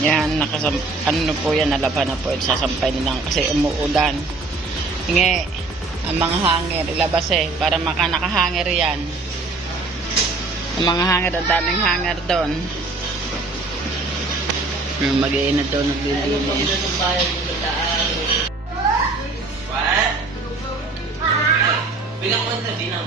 Yan, ano po yan, nalaban na po, sasampay nilang kasi umuulan. Hingi, ang mga hanger, ilabas para nakahangir yan. Ang mga hanger, ang daming hanger doon. Mag-iinat doon, naglilinis. What? Bilang mo na, bilang.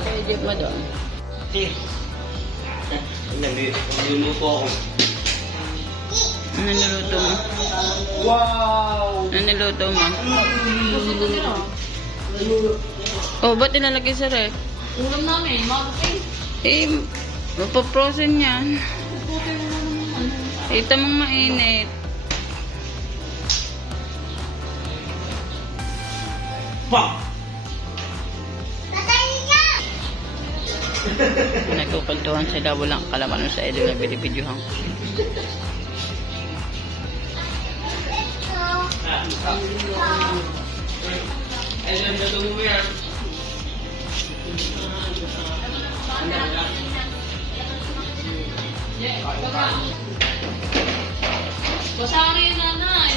Pwede mo doon. Niluluto ako. Ano niluto mo? Wow! Ano niluto mo? Oh, ba't nilalagay sa ref? Ulam namin, mag-pay. Mapaprosen yan. Ito mong mainit. Pak! Nagkukultuhan sila, walang kalaman sa edyo na binibidyohan ko. Basari yun, nanay.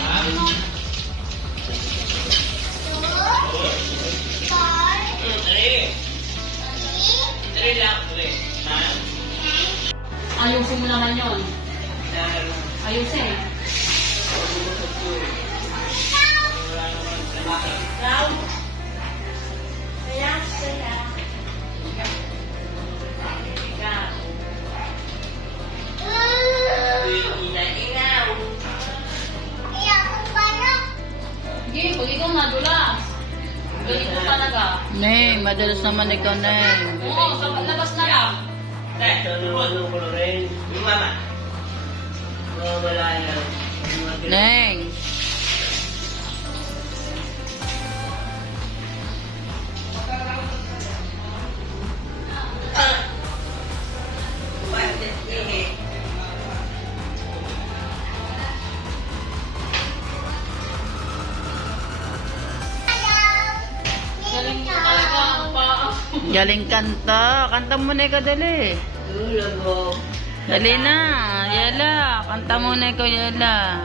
Ayusin mo naman yun. Ayusin. Sige, pag ikaw nadulas. Ganito talaga. Neng, madalas naman ikaw, Neng. Oo, sa labas na lang. Yung mama. Wala yan. Neng. Galing mo talaga ang paa. Galing kanta. Kanta mo na ikaw, dali. Dali na. Yala. Kanta mo na ikaw, Yala.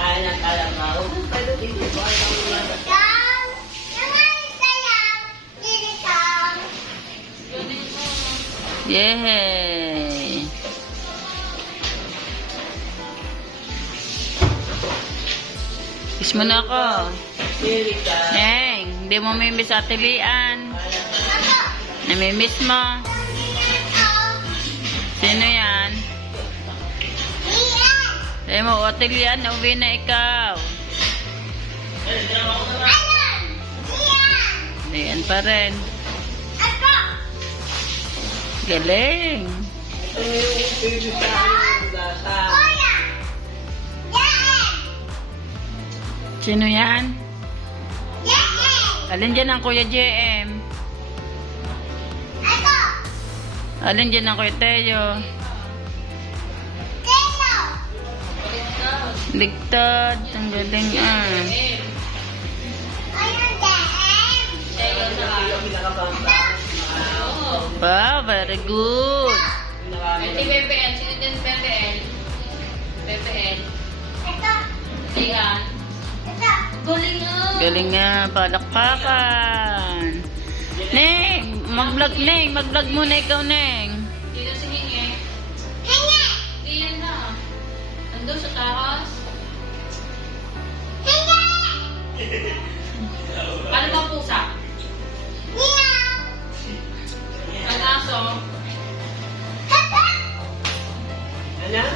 Kaya na kalabaw. Pero dito ba ang Yay! Kiss mo na ako. Neng, hindi mo mimiss Ate Lian. Namimiss mo. Sino yan? Sabi mo, Ate Lian, nauwi na ikaw. Lian pa rin. Galing. Sino yan? Alin dyan ang Kuya JM? Alin dyan ang Kuya Teo? Ligtad. Ang galing Wow, very good. Ito PPL. Sino din PPL? PPL. Ayan. Galing nga, palakpakan. Neng, mag-vlog Neng. Mag-vlog muna ikaw, Neng. Dito si Hinge. Hinge! Iyan na. Nandun sa taas. Hinge! Ano ba pusa? Ang aso? Ano?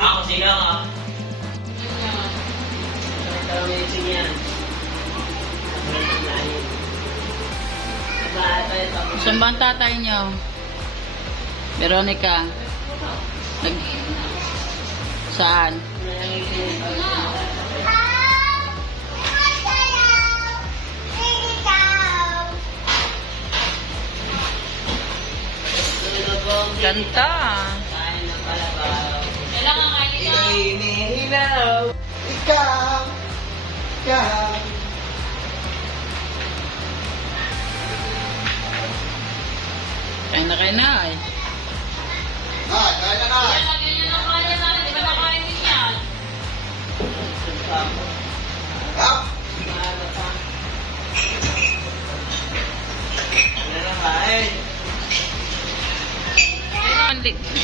Ako sila ka. Amazing yan. Saan ba ang tatay niyo? Veronica. Saan? Ganda. Kain ng kalabaw. Kailangan kain ito. Hinihilaw. Ikaw. Ikaw. Kain na kain na eh. Kaya lagyan niya ng kanya natin. Di ba nakain din yan?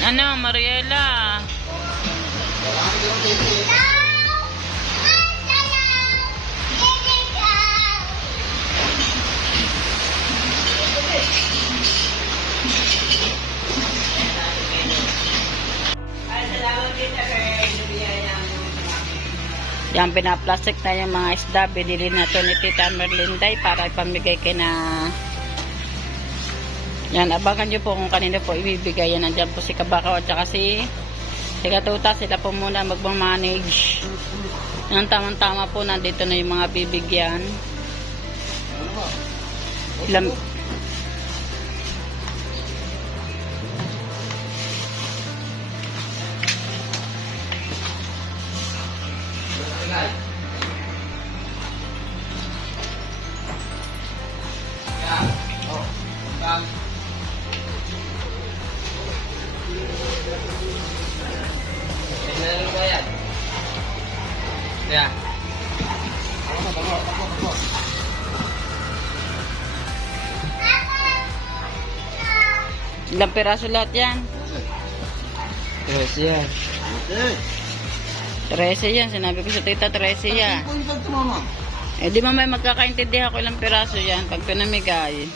Ano, Mariela? Yan, pinaplastic na yung mga isda. Binili na to ni Tita Merlinday para ipamigay kay na... Yan, abangan nyo po kung kanino po ibibigay. Yan, nandyan po si Kabakaw at saka si Katuta. Sila po muna magmamanage. Yan, tamang-tama po. Nandito na yung mga bibigyan. Ilang... Yeah. Ilang piraso lahat yan? Yes, yeah. 13 yan. Sinabi ko sa tita, 13 yan. Eh di mamaya magkakaintindihan ko ilang piraso yan pag pinamigay.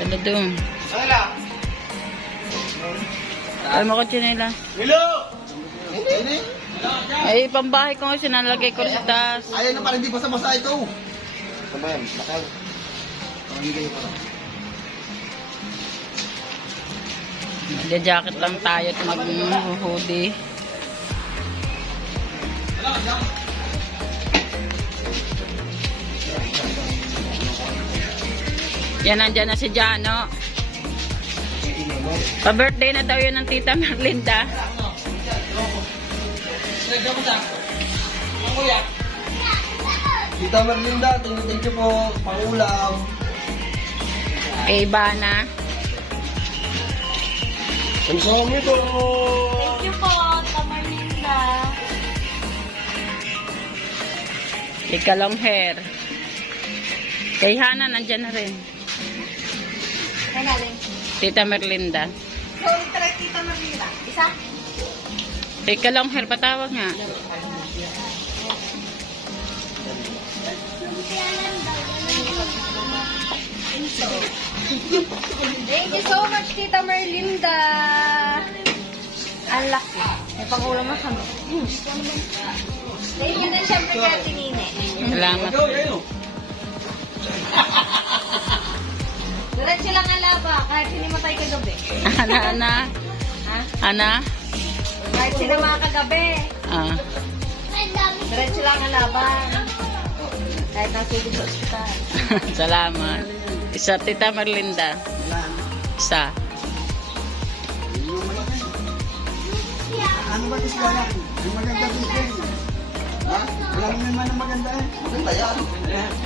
Ganda doon. Ay mo ko chinela. Hello! Ay pambahay ko kasi nalagay ko sa taas. Ayaw na pala, hindi basa-basa ito. Sabayan, bakal. Pangigay pa lang. Jacket lang tayo at mag-hoodie. Yan, nandyan na si Jano. Pa-birthday na daw yun ng Tita Merlinda. Tita Merlinda, thank you po. Pangulam. Kay Ivana. Samsung ito. Thank you po, Tamarlinda. Kay Kalong Hair. Kay Hana, nandyan na rin. Ay, galing. Tita Merlinda. So, try Tita Marlinda. Isa? Kay Kalong Hair, patawag nga. Thank you so much, Tita Merlinda. Ang laki. May pang-ulam na kami. Thank you din syempre kay Ate Nine. Salamat. Diretso lang ang laba, kahit hinimatay kagabi. Ana. Ha? Ana? Kahit sinama kagabi. Ah. Diretso lang ang laban. Kahit nasugod sa ospital. Salamat. Isa, Tita Merlinda. Isa. Ano ba ito siya? Yung maganda dito. Ha? Wala naman na maganda eh. Maganda yan.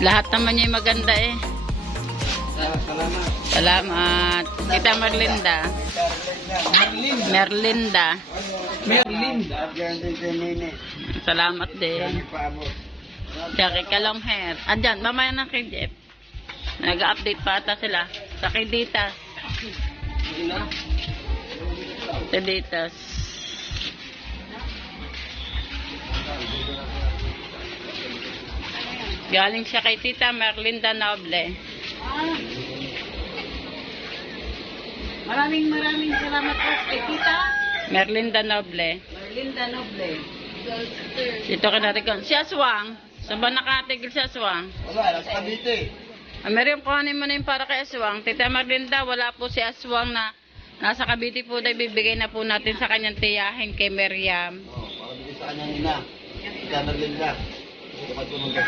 Lahat naman niya yung maganda eh. Salamat. Salamat. Tita Merlinda. Merlinda. Merlinda. Yan din kay Nene. Salamat din. Paabot. Jackie ka long hair. Andyan, mamaya na kay Jeff. Nag-update pa ata sila. Sa kay Ditas. Sa Ditas. Galing siya kay Tita Merlinda Noble. Maraming salamat po kay Tita Merlinda Noble. Linda Noble. Dito ka narikon. Si Aswang. Saan ba nakatigil si Aswang? Wala, nasa Cavite. Meron kuhanin mo na yung para kay Aswang. Tita Merlinda, wala po si Aswang na nasa Cavite po dahil bibigay na po natin sa kanyang tiyahin kay Miriam. Oh, para bigay sa kanya nina. Ika Merlinda. Kapatulong ka.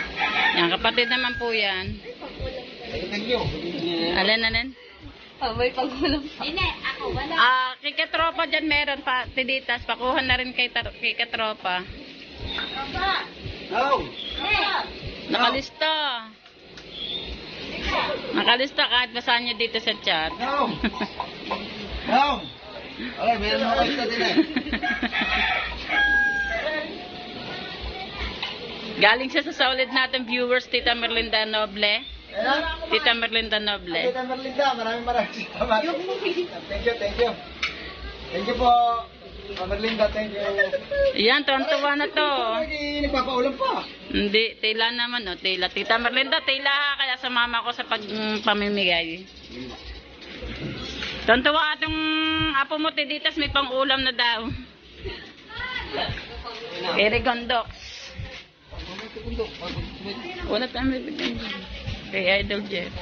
Yan, kapatid naman po yan. Thank you. Alin. Oh, may pagulong. Hindi, ako wala. Kay Katropa dyan meron pa, Tiditas. Pakuha na rin kay Katropa. No. Nakalista. Nakalista kahit basahan niyo dito sa chat. No. No. Okay, meron mo kayo din eh. Galing siya sa solid natin viewers, Tita Merlinda Noble. Tita Merlinda Noble. Tita Merlinda, maraming salamat. Thank you. Thank you po. Merlinda, thank you. Yan, tuwan-tuwa na to. Hindi nagpapaulam pa. Hindi, tila naman, no? Tila. Tita Merlinda, tila ha, kaya sumama ko sa pamimigay. Tuwan-tuwa atong apo mo, Tiditas, may pang-ulam na daw. Erigondox. Wala tayong bibigyan. Kay Idol Jeff.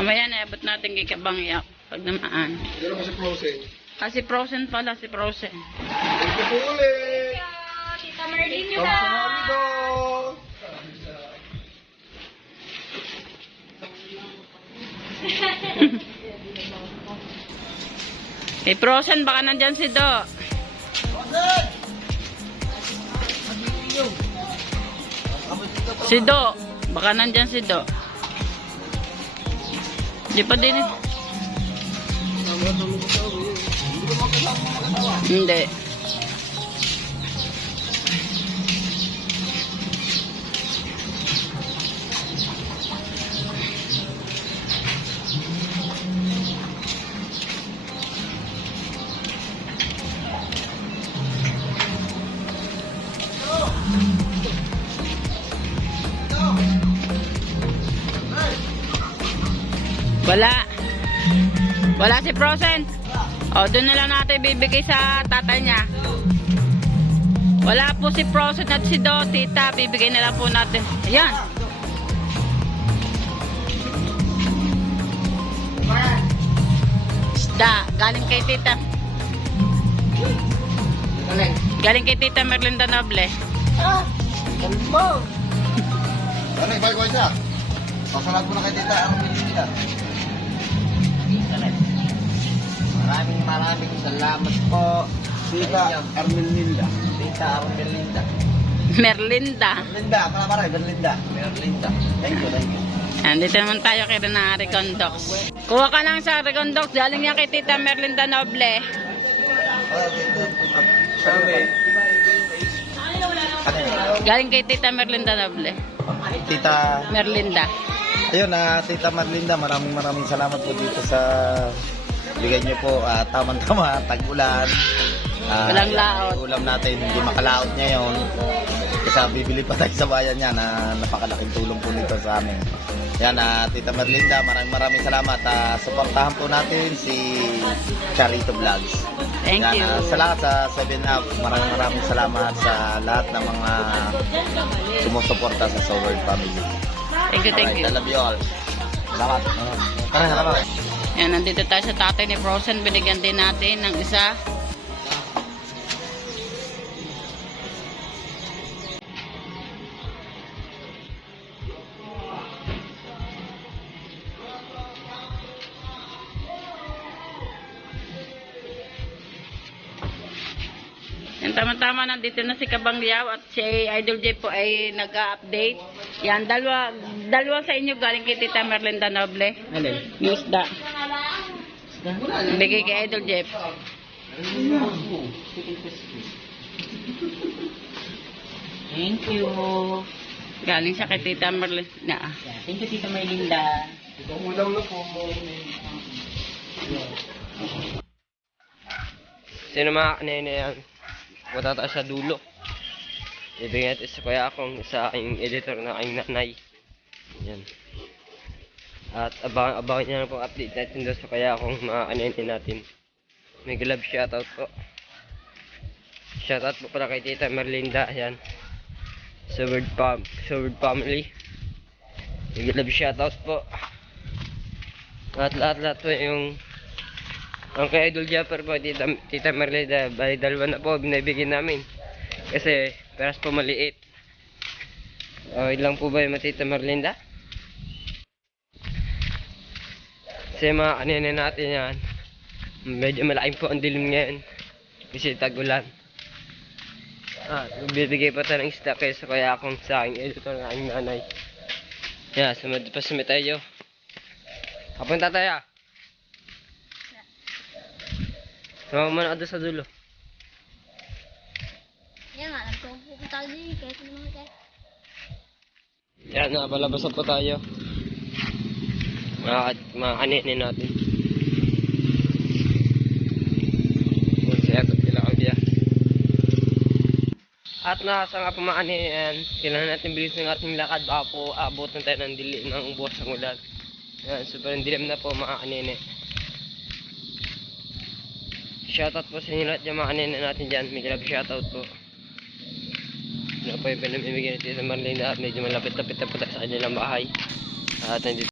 Mamaya na, abot natin kay Kabangyak pag namaan. Pero kasi frozen. Si Frozen pala, si Frozen. Thank you po ulit. Tita Merlinda. Kamsahamnida. Frozen, baka nandyan si Do. Si Do. Baka nandyan si Do. Di pa din eh. Hindi. Wala. Wala si Frozen. O, doon na lang natin bibigay sa tatay niya. Wala po si Frozen at si Do, tita. Bibigay na lang po natin. Ayan. Isda. Galing kay tita. Galing kay tita Merlinda Noble. Ano, ibay ko isa. Pasalat ko na kay Tita Merlinda. Maraming salamat po. Tita Merlinda. Tita Merlinda. Merlinda. Merlinda, pala Merlinda. Merlinda. Thank you. Dito naman tayo kay na Recondox. Kuha ka lang sa Recondox. Galing niya kay tita Merlinda Noble. Sabi. Galing kay tita Merlinda Noble. Tita, Merlinda. ayun Tita Merlinda, maraming salamat po dito sa bigay niyo po. Tama-tama, tag-ulan. Walang laot. Ulam natin, hindi makalaot ngayon. Kasi bibili pa tayo sa bayan niya na napakalaking tulong po nito sa amin. Yan, Tita Merlinda, maraming salamat. Suportahan po natin si Charito Vlogs. Thank Yan, you. sa lahat sa 7up, maraming salamat sa lahat ng mga sumusuporta sa Soul Family. Thank you, thank you. I love you all. Salamat. Salamat. Yan, nandito tayo sa tatay ni Frozen. Binigyan din natin ng isa. Yan, tama-tama nandito na si Kabang Liao at si Idol J po ay nag-update. Yan, dalawa sa inyo galing kay Tita Merlinda Noble. Alin? Yung isda. Bigay kay Idol Jeff. Thank you. Galing siya kay Tita Merlinda. Thank you, Tita Merlinda. Sino mga kanina yan? Matataas sa dulo. Ibigay natin sa kuya akong sa aking editor na aking nanay. Yan. At abangan niya na po update natin doon sa kuya akong mga kanina natin. May glove shoutout po. Shoutout po pala kay Tita Merlinda. Yan. Sa Word Family. May glove shoutout po. At lahat po yung ang kay Idol Japper po, Tita Merlinda, bali dalawa na po binibigyan namin. Kasi, peras po maliit. Okay lang po ba yung Tita Merlinda? Kasi mga kanina natin yan, medyo malaking po ang dilim ngayon. Kasi tag-ulan. Bibigay pa tayo ng isda kayo sa kaya akong sa aking editor ng aking nanay. Yan, sumad tayo. Kapunta tayo. Sama mo na doon sa dulo. Yan nga, nagpupunta din kahit naman kahit. Yan, napalabas na po tayo. Mga kaninin natin. At nasa nga po mga kaninin, kailangan natin bilis ng ating lakad. Baka po abutan tayo ng dilim ng buwas ng ulan. Yan, sobrang dilim na po mga kaninin. Shoutout po sa inyo lahat yung mga kanina natin dyan. May grab shoutout po. Ano po yung pinamimigay natin sa Merlinda at medyo malapit-lapit na po tayo sa kanilang bahay. At nandito